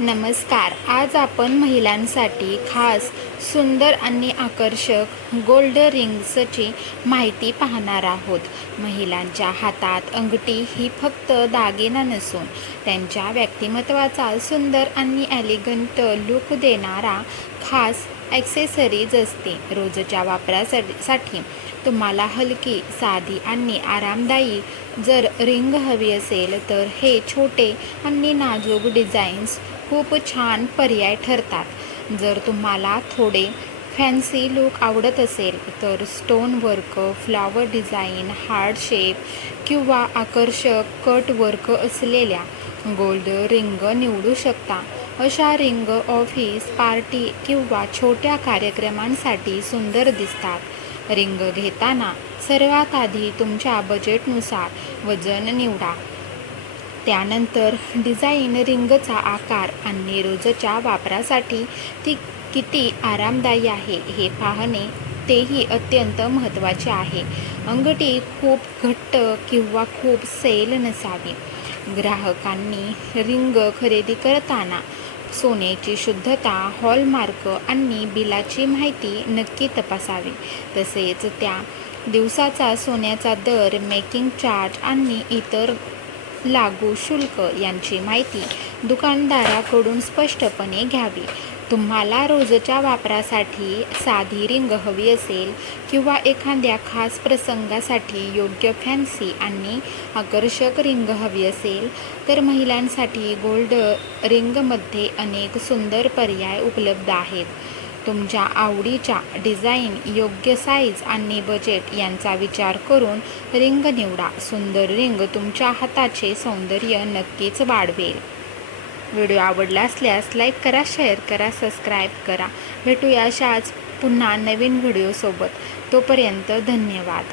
नमस्कार. आज आपण महिलांसाठी खास सुंदर आणि आकर्षक गोल्ड रिंग्सची माहिती पाहणार आहोत. महिलांच्या हातात अंगठी ही फक्त दागिना नसून त्यांच्या व्यक्तिमत्त्वाचा सुंदर आणि एलिगंट लुक देणारा खास ॲक्सेसरीज असते. रोजच्या वापरासाठी तुम्हाला हलकी, साधी आणि आरामदायी जर रिंग हवी असेल तर हे छोटे आणि नाजूक डिझाईन्स खूप छान पर्याय ठरतात. जर तुम्हाला थोडे फॅन्सी लूक आवडत असेल तर stone work, flower design, heart shape किंवा आकर्षक कट वर्क असलेल्या गोल्ड रिंग निवडू शकता. अशा रिंग ऑफिस, पार्टी किंवा छोट्या कार्यक्रमांसाठी सुंदर दिसतात. रिंग घेताना सर्वात आधी तुमच्या बजेटनुसार वजन निवडा. त्यानंतर डिझाईन, रिंगचा आकार आणि रोजच्या वापरासाठी ती किती आरामदायी आहे हे पाहणे तेही अत्यंत महत्त्वाचे आहे. अंगठी खूप घट्ट किंवा खूप सैल नसावी. ग्राहकांनी रिंग खरेदी करताना सोन्याची शुद्धता, हॉलमार्क आणि बिलाची माहिती नक्की तपासावी. तसेच त्या दिवसाचा सोन्याचा दर, मेकिंग चार्ज आणि इतर लागू शुल्क यांची माहिती दुकानदाराकडून स्पष्टपणे घ्यावी. तुम्हाला रोजच्या वापरासाठी साधी रिंग हवी असेल किंवा एखाद्या खास प्रसंगासाठी योग्य फॅन्सी आणि आकर्षक रिंग हवी असेल तर महिलांसाठी गोल्ड रिंगमध्ये अनेक सुंदर पर्याय उपलब्ध आहेत. तुमच्या आवडीच्या डिझाईन, योग्य साईज आणि बजेट यांचा विचार करून रिंग निवडा. सुंदर रिंग तुमच्या हाताचे सौंदर्य नक्कीच वाढवेल. व्हिडिओ आवडला असल्यास लाईक करा, शेअर करा, सबस्क्राईब करा. भेटूया अशाच पुन्हा नवीन व्हिडिओसोबत. तोपर्यंत धन्यवाद.